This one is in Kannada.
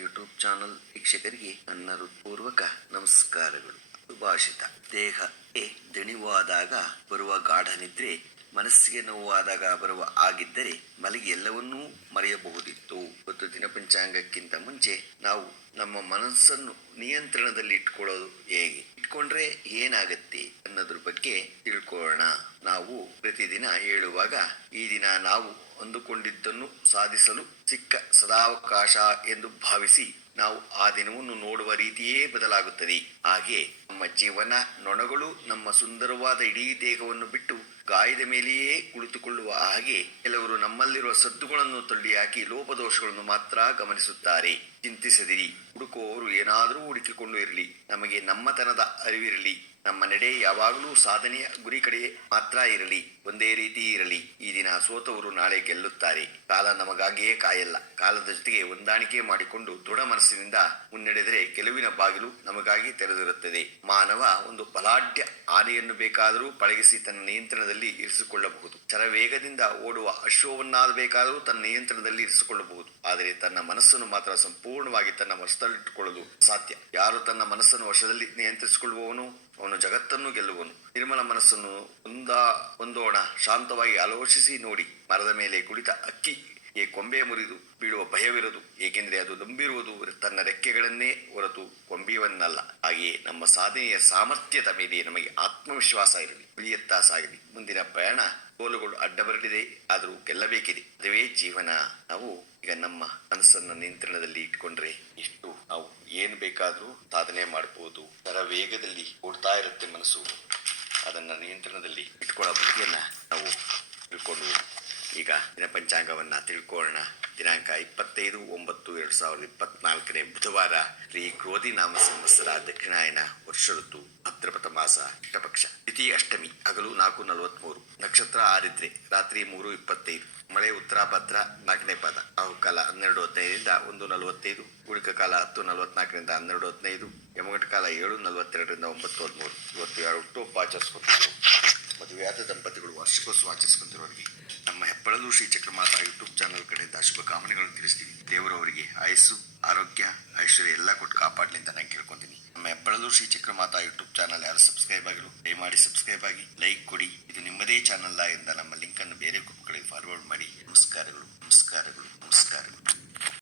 ಯೂಟ್ಯೂಬ್ ಚಾನಲ್ ವೀಕ್ಷಕರಿಗೆ ನನ್ನ ಹೃತ್ಪೂರ್ವಕ ನಮಸ್ಕಾರಗಳು. ಸುಭಾಷಿತ: ದೇಹಕ್ಕೆ ದಣಿವಾದಾಗ ಬರುವ ಗಾಢ ನಿದ್ರೆ ಮನಸ್ಸಿಗೆ ನೋವಾದಾಗ ಬರುವ ಆಗಿದ್ದರೆ ಮಲಗಿ ಎಲ್ಲವನ್ನೂ ಮರೆಯಬಹುದಿತ್ತು. ಇವತ್ತು ದಿನಪಂಚಾಂಗಕ್ಕಿಂತ ಮುಂಚೆ ನಾವು ನಮ್ಮ ಮನಸ್ಸನ್ನು ನಿಯಂತ್ರಣದಲ್ಲಿ ಇಟ್ಕೊಳ್ಳೋದು ಹೇಗೆ, ಇಟ್ಕೊಂಡ್ರೆ ಏನಾಗತ್ತೆ ಅನ್ನೋದ್ರ ಬಗ್ಗೆ ತಿಳ್ಕೊಳ್ಳೋಣ. ನಾವು ಪ್ರತಿದಿನ ಹೇಳುವಾಗ ಈ ದಿನ ನಾವು ಅಂದುಕೊಂಡಿದ್ದನ್ನು ಸಾಧಿಸಲು ಸಿಕ್ಕ ಸದಾವಕಾಶ ಎಂದು ಭಾವಿಸಿ ನಾವು ಆ ದಿನವನ್ನು ನೋಡುವ ರೀತಿಯೇ ಬದಲಾಗುತ್ತದೆ. ಹಾಗೆ ನಮ್ಮ ಜೀವನ ನೊಣಗಳು ನಮ್ಮ ಸುಂದರವಾದ ಇಡೀ ದೇಹವನ್ನು ಬಿಟ್ಟು ಗಾಯದ ಮೇಲೆಯೇ ಕುಳಿತುಕೊಳ್ಳುವ ಹಾಗೆ ಕೆಲವರು ನಮ್ಮಲ್ಲಿರುವ ಸದ್ದುಗಳನ್ನು ತಳ್ಳಿ ಹಾಕಿ ಲೋಪದೋಷಗಳನ್ನು ಮಾತ್ರ ಗಮನಿಸುತ್ತಾರೆ. ಚಿಂತಿಸದಿರಿ, ಹುಡುಕುವವರು ಏನಾದರೂ ಹುಡುಕಿಕೊಂಡು ಇರಲಿ. ನಮಗೆ ನಮ್ಮತನದ ಅರಿವಿರಲಿ. ನಮ್ಮ ನಡೆ ಯಾವಾಗಲೂ ಸಾಧನೆಯ ಗುರಿ ಕಡೆ ಮಾತ್ರ ಇರಲಿ, ಒಂದೇ ರೀತಿ ಇರಲಿ. ಈ ದಿನ ಸೋತವರು ನಾಳೆ ಗೆಲ್ಲುತ್ತಾರೆ. ಕಾಲ ನಮಗಾಗಿಯೇ ಕಾಯಲ್ಲ. ಕಾಲದ ಜೊತೆಗೆ ಹೊಂದಾಣಿಕೆ ಮಾಡಿಕೊಂಡು ದೃಢ ಮನಸ್ಸಿನಿಂದ ಮುನ್ನಡೆದರೆ ಗೆಲುವಿನ ಬಾಗಿಲು ನಮಗಾಗಿ ತೆರೆದಿರುತ್ತದೆ. ಮಾನವ ಒಂದು ಬಲಾಢ್ಯ ಆನೆಯನ್ನು ಬೇಕಾದರೂ ಪಳಗಿಸಿ ತನ್ನ ನಿಯಂತ್ರಣದಲ್ಲಿ ಇರಿಸಿಕೊಳ್ಳಬಹುದು. ಶರವೇಗದಿಂದ ಓಡುವ ಅಶ್ವವನ್ನಾಗಬೇಕಾದರೂ ತನ್ನ ನಿಯಂತ್ರಣದಲ್ಲಿ ಇರಿಸಿಕೊಳ್ಳಬಹುದು. ಆದರೆ ತನ್ನ ಮನಸ್ಸನ್ನು ಮಾತ್ರ ಸಂಪೂರ್ಣವಾಗಿ ತನ್ನ ವಶದಲ್ಲಿಟ್ಟುಕೊಳ್ಳಲು ಸಾಧ್ಯ. ಯಾರು ತನ್ನ ಮನಸ್ಸನ್ನು ವಶದಲ್ಲಿ ನಿಯಂತ್ರಿಸಿಕೊಳ್ಳುವವನು ಅವನು ಜಗತ್ತನ್ನು ಗೆಲ್ಲುವನು. ನಿರ್ಮಲ ಮನಸ್ಸನ್ನು ಹೊಂದೋಣ. ಶಾಂತವಾಗಿ ಆಲೋಚಿಸಿ ನೋಡಿ. ಮರದ ಮೇಲೆ ಕುಳಿತ ಅಕ್ಕಿಗೆ ಕೊಂಬೆ ಮುರಿದು ಬೀಳುವ ಭಯವಿರದು, ಏಕೆಂದರೆ ಅದು ನಂಬಿರುವುದು ತನ್ನ ರೆಕ್ಕೆಗಳನ್ನೇ ಹೊರತು ಕೊಂಬೆಯವನ್ನಲ್ಲ. ಹಾಗೆಯೇ ನಮ್ಮ ಸಾಧನೆಯ ಸಾಮರ್ಥ್ಯದ ಮೇಲೆ ನಮಗೆ ಆತ್ಮವಿಶ್ವಾಸ ಇರಲಿ. ಉಳಿಯತ್ತಾ ಸಾಗಲಿ. ಮುಂದಿನ ಪ್ರಯಾಣ ಸೋಲುಗಳು ಅಡ್ಡ ಬರಲಿದೆ, ಆದರೂ ಗೆಲ್ಲಬೇಕಿದೆ. ಅದುವೇ ಜೀವನ. ನಾವು ಈಗ ನಮ್ಮ ಮನಸ್ಸನ್ನು ನಿಯಂತ್ರಣದಲ್ಲಿ ಇಟ್ಕೊಂಡ್ರೆ ಎಷ್ಟು ನಾವು ಏನು ಬೇಕಾದರೂ ಸಾಧನೆ ಮಾಡಬಹುದು. ವೇಗದಲ್ಲಿ ಓಡ್ತಾ ಇರುತ್ತೆ ಮನಸ್ಸು. ಅದನ್ನ ನಿಯಂತ್ರಣದಲ್ಲಿ ಇಟ್ಕೊಳ್ಳೋ ಬಗೆಯನ್ನ ನಾವು ತಿಳ್ಕೊಂಡು ಈಗ ದಿನಪಂಚಾಂಗವನ್ನ ತಿಳ್ಕೊಳ್ಳೋಣ. ದಿನಾಂಕ 25/9/2024 ಬುಧವಾರ, ಶ್ರೀ ಕ್ರೋಧಿ ನಾಮ ಸಂವತ್ಸರ, ದಕ್ಷಿಣಾಯನ, ವರ್ಷ ಋತು, ಭಾದ್ರಪದ ಮಾಸ, ಕೃಷ್ಣಪಕ್ಷ, ತಿಥಿ ಅಷ್ಟಮಿ, ಹಗಲು 4:43, ನಕ್ಷತ್ರ ಆರಿದ್ರೆ, ರಾತ್ರಿ 3:25, ಮಳೆ ಉತ್ತರ ಭದ್ರ 4ನೇ ಪಾದ, ರಾಹುಕಾಲ 12:15ರಿಂದ 1:45, ಗುಳಿಕ ಕಾಲ 10:44ರಿಂದ 12:15, ಯಮಗಂಟ ಕಾಲ 7:42ರಿಂದ 9:13. ಇವತ್ತು ಯಾರು ಹುಟ್ಟುಹಬ್ಬ ಆಚರಿಸ್ಕೊತಿದ್ರು, ಮದುವೆಯಾದ ದಂಪತಿಗಳು ವಾರ್ಷಿಕೋತ್ಸವ ಆಚರಿಸ್ಕೊಂತಿರೋರಿಗೆ ನಮ್ಮ ಹೆಬ್ಬಳಲು ಶ್ರೀ ಚಕ್ರಮಾತಾ ಯೂಟ್ಯೂಬ್ ಚಾನಲ್ ಕಡೆಯಿಂದ ಶುಭ ಕಾಮನೆಗಳನ್ನು ತಿಳಿಸ್ತೀವಿ. ದೇವರವರಿಗೆ ಆಯಸ್ಸು, ಆರೋಗ್ಯ, ಐಶ್ವರ್ಯ ಎಲ್ಲ ಕೊಟ್ಟು ಕಾಪಾಡಲಿ ಅಂತ ನಾನು ಕೇಳ್ಕೊತೀನಿ. ನಮ್ಮ ಹೆಬ್ಬಳಲು ಶ್ರೀ ಚಕ್ರಮಾತಾ ಯೂಟ್ಯೂಬ್ ಚಾನಲ್ ಯಾರು ಸಬ್ಸ್ಕ್ರೈಬ್ ಆಗಿರು, ದಯಮಾಡಿ ಸಬ್ಸ್ಕ್ರೈಬ್ ಆಗಿ ಲೈಕ್ ಕೊಡಿ. ಇದು ನಿಮ್ಮದೇ ಚಾನಲ್ ಇಂದ ನಮ್ಮ ಲಿಂಕ್ ಅನ್ನು ಬೇರೆ ಗ್ರೂಪ್ಗಳಿಗೆ ಫಾರ್ವರ್ಡ್ ಮಾಡಿ. ನಮಸ್ಕಾರಗಳು, ನಮಸ್ಕಾರಗಳು, ನಮಸ್ಕಾರಗಳು.